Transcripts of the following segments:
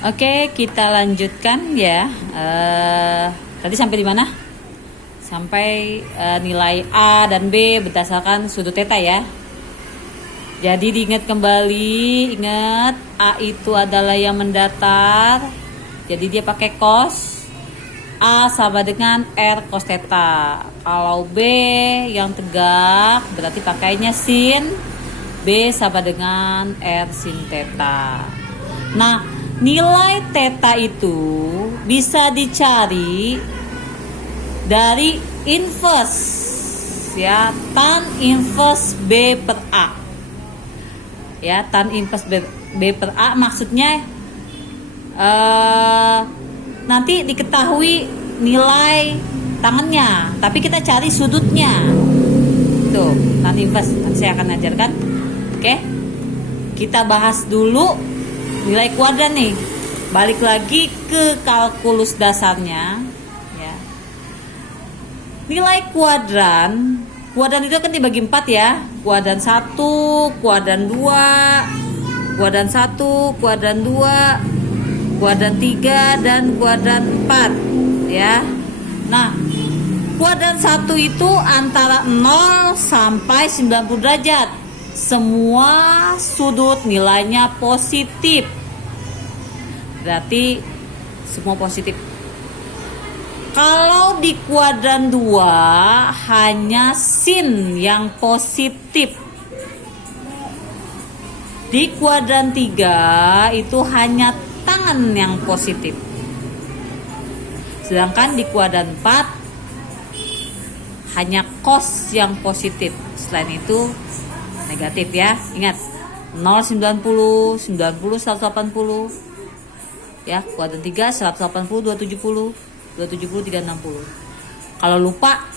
Oke, kita lanjutkan ya. Tadi sampai di mana? Sampai nilai A dan B berdasarkan sudut theta ya. Jadi diingat kembali, ingat A itu adalah yang mendatar. Jadi dia pakai cos. A sama dengan R cos theta. Kalau B yang tegak berarti pakainya sin. B sama dengan R sin theta. Nah, nilai theta itu bisa dicari dari inverse ya, tan inverse B per A. Ya, tan inverse B per A maksudnya nanti diketahui nilai tangannya, tapi kita cari sudutnya. Tuh, tan inverse nanti saya akan ajarkan. Oke. Kita bahas dulu nilai kuadran nih. Balik lagi ke kalkulus dasarnya ya. Nilai kuadran itu kan dibagi 4 ya. Kuadran 1, kuadran 2, kuadran 1, kuadran 2, kuadran 3 dan kuadran 4 ya. Nah, kuadran 1 itu antara 0 sampai 90 derajat. Semua sudut nilainya positif. Berarti semua positif. Kalau di kuadran 2 hanya sin yang positif. Di kuadran 3 itu hanya tangan yang positif. Sedangkan di kuadran 4 hanya cos yang positif. Selain itu negatif ya. Ingat 0, 90, 90, 180 ya. Kuadran 3 180, 270, 270, 360. Kalau lupa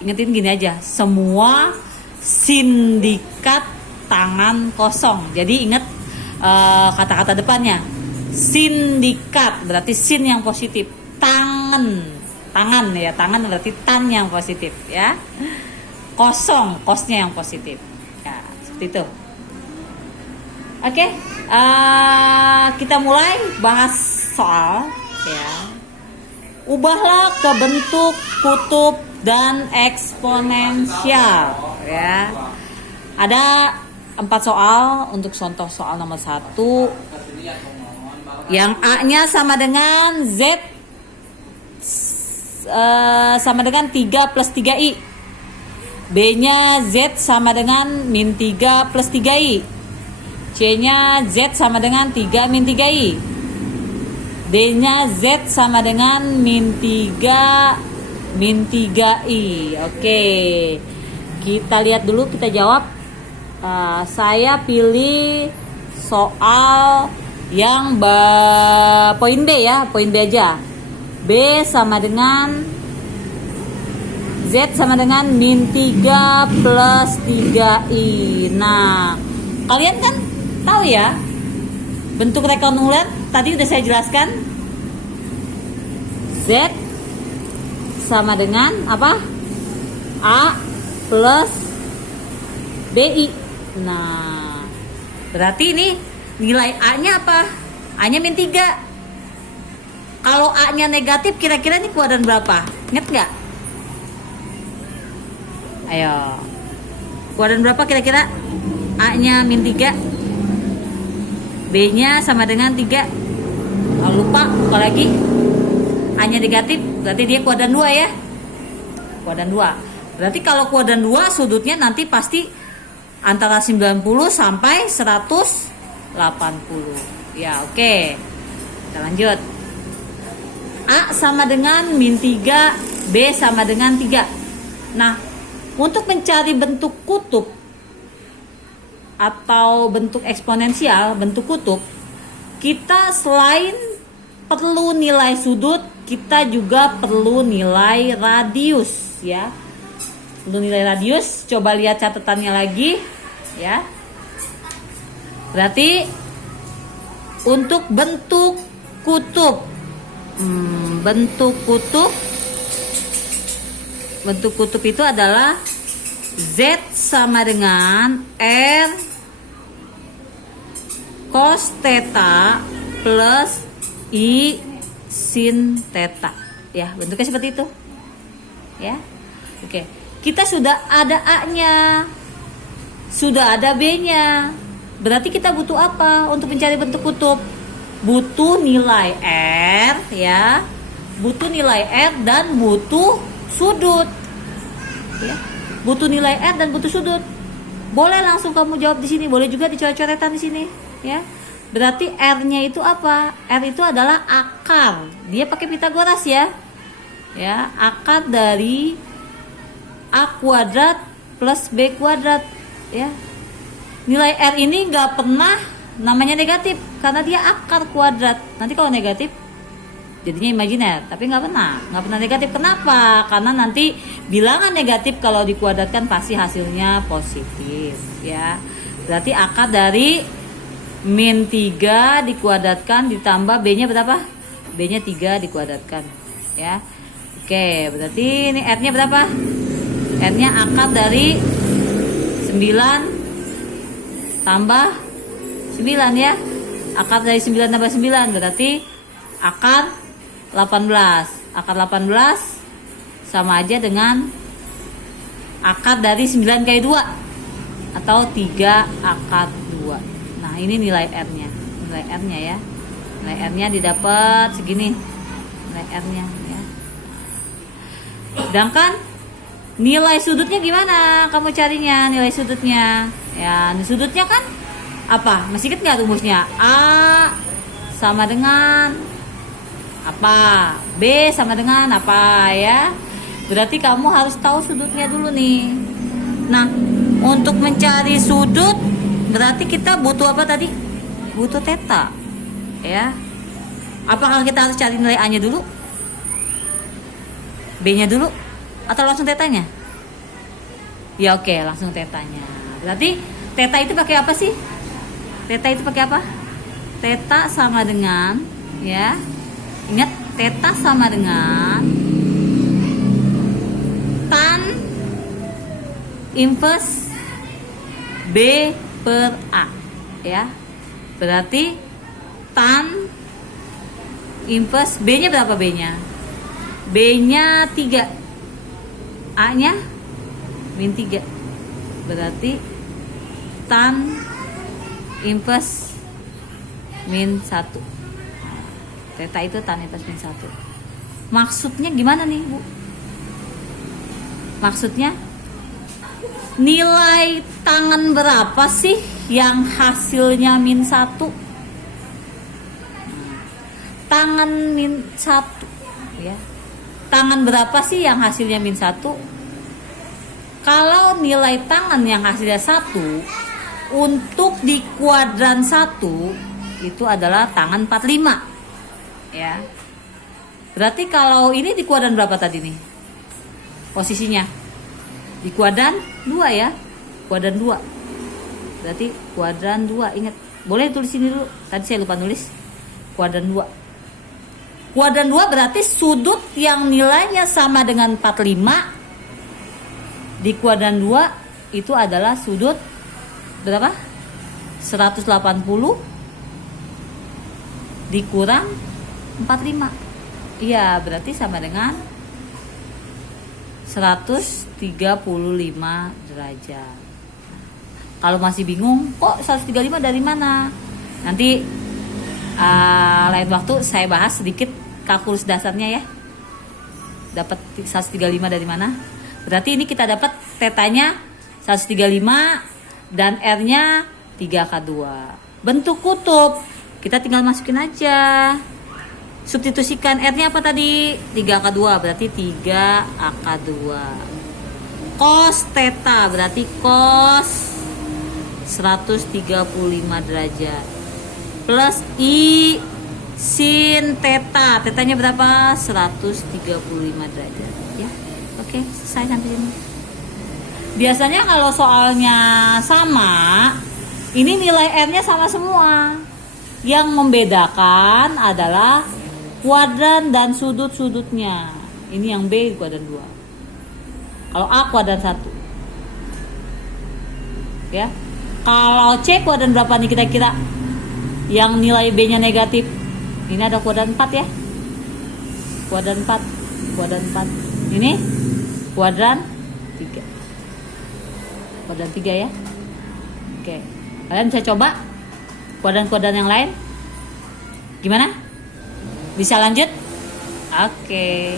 ingetin gini aja, semua sindikat tangan kosong. Jadi ingat kata-kata depannya. Sindikat berarti sin yang positif. Tangan ya, tangan berarti tan yang positif ya. Kosong, kosnya yang positif. Ya, seperti itu. Oke, kita mulai bahas soal ya. Ubahlah ke bentuk kutub dan eksponensial ya. Ada 4 soal untuk contoh soal nomor 1. Yang A-nya sama dengan Z sama dengan 3 plus 3I. B-nya Z sama dengan min 3 plus 3I. C-nya Z sama dengan 3 min 3I. D-nya Z sama dengan min 3 min 3I. Oke, kita lihat dulu, kita jawab. Saya pilih soal yang poin B ya, poin B aja. B sama dengan Z sama dengan min 3 plus 3I. Nah, kalian kan tahu ya, bentuk rektanguler tadi udah saya jelaskan. Z sama dengan apa? A plus BI. Nah, berarti ini nilai A-nya apa? A-nya min 3. Kalau A-nya negatif, kira-kira ini kuadran berapa? Ingat nggak? Ayo, kuadran berapa kira-kira? A-nya min 3, B-nya sama dengan 3. Kalau lupa, buka lagi. A-nya negatif, berarti dia kuadran 2 ya. Kuadran 2. Berarti kalau kuadran 2 sudutnya nanti pasti antara 90 sampai 180. Ya, oke. Kita lanjut. A sama dengan min 3, B sama dengan 3. Nah, untuk mencari bentuk kutub atau bentuk eksponensial, bentuk kutub, kita selain perlu nilai sudut, kita juga perlu nilai radius ya. Perlu nilai radius, coba lihat catatannya lagi ya. Berarti untuk bentuk kutub, bentuk kutub itu adalah Z sama dengan R cos theta plus I sin theta. Ya, bentuknya seperti itu. Ya. Oke. Kita sudah ada A-nya. Sudah ada B-nya. Berarti kita butuh apa untuk mencari bentuk kutub? Butuh nilai R, ya. Butuh nilai R dan butuh sudut. Ya. Butuh nilai R dan butuh sudut. Boleh langsung kamu jawab di sini, boleh juga dicoret-coretan di sini, ya. Berarti R-nya itu apa? R itu adalah akar. Dia pakai Pitagoras ya. Ya, akar dari A kuadrat plus B kuadrat, ya. Nilai R ini nggak pernah namanya negatif karena dia akar kuadrat. Nanti kalau negatif jadinya imajiner, tapi nggak pernah negatif. Kenapa? Karena nanti bilangan negatif kalau dikuadratkan pasti hasilnya positif, ya. Berarti akar dari min 3 dikuadratkan ditambah B-nya berapa? B-nya 3 dikuadratkan, ya. Oke, berarti ini R-nya berapa? R-nya akar dari 9 tambah 9, ya. Akar dari 9 tambah 9 berarti akar 18. Akar 18 sama aja dengan akar dari 9 kali 2 atau 3 akar 2. Nah, ini nilai R-nya. Nilai R-nya ya. Nilai R-nya didapat segini. Nilai R-nya ya. Sedangkan nilai sudutnya gimana? Kamu carinya nilai sudutnya. Ya, sudutnya kan apa? Masih ingat nggak rumusnya? A sama dengan apa? B sama dengan apa, ya? Berarti kamu harus tahu sudutnya dulu nih. Nah, untuk mencari sudut berarti kita butuh apa tadi? Butuh theta. Ya. Apakah kita harus cari nilai A-nya dulu? B-nya dulu? Atau langsung tetanya? Ya oke, langsung tetanya. Berarti theta itu pakai apa sih? Theta itu pakai apa? Theta sama dengan, ya. Ingat, theta sama dengan tan inverse B per A, ya. Berarti tan inverse B-nya berapa B-nya? B-nya 3, A-nya min 3. Berarti tan inverse min 1. Theta itu tan inverse min 1. Maksudnya gimana nih, Bu? Maksudnya nilai tangan berapa sih yang hasilnya min 1? Tangan min 1, ya. Tangan berapa sih yang hasilnya min 1? Kalau nilai tangan yang hasilnya 1 untuk di kuadran 1 itu adalah tangan 45, ya. Berarti kalau ini di kuadran berapa tadi nih? Posisinya di kuadran 2, ya. Kuadran 2. Berarti kuadran 2, ingat. Boleh tulis ini dulu. Tadi saya lupa nulis. Kuadran 2. Kuadran 2 berarti sudut yang nilainya sama dengan 45 di kuadran 2 itu adalah sudut berapa? 180 dikurang 45. Iya, berarti sama dengan 135 derajat. Kalau masih bingung, kok 135 dari mana? Nanti lain waktu saya bahas sedikit kalkulus dasarnya, ya. Dapat 135 dari mana? Berarti ini kita dapat tetanya 135 dan R-nya 3K2. Bentuk kutub kita tinggal masukin aja. Substitusikan R-nya apa tadi? 3K2 berarti 3AK2. Cos theta berarti cos 135 derajat. Plus I sin theta. Tetanya berapa? 135 derajat, ya. Oke, selesai sampai sini. Biasanya kalau soalnya sama, ini nilai R-nya sama semua. Yang membedakan adalah kuadran dan sudut-sudutnya. Ini yang B kuadran 2. Kalau A kuadran 1. Ya. Kalau C kuadran berapa nih kira-kira? yang nilai B-nya negatif. Ini ada kuadran 4 ya. Kuadran 4. Kuadran 4. Ini kuadran 3. Kuadran 3 ya. Oke. Kalian bisa coba kuadran-kuadran yang lain. Gimana? Bisa lanjut? Oke.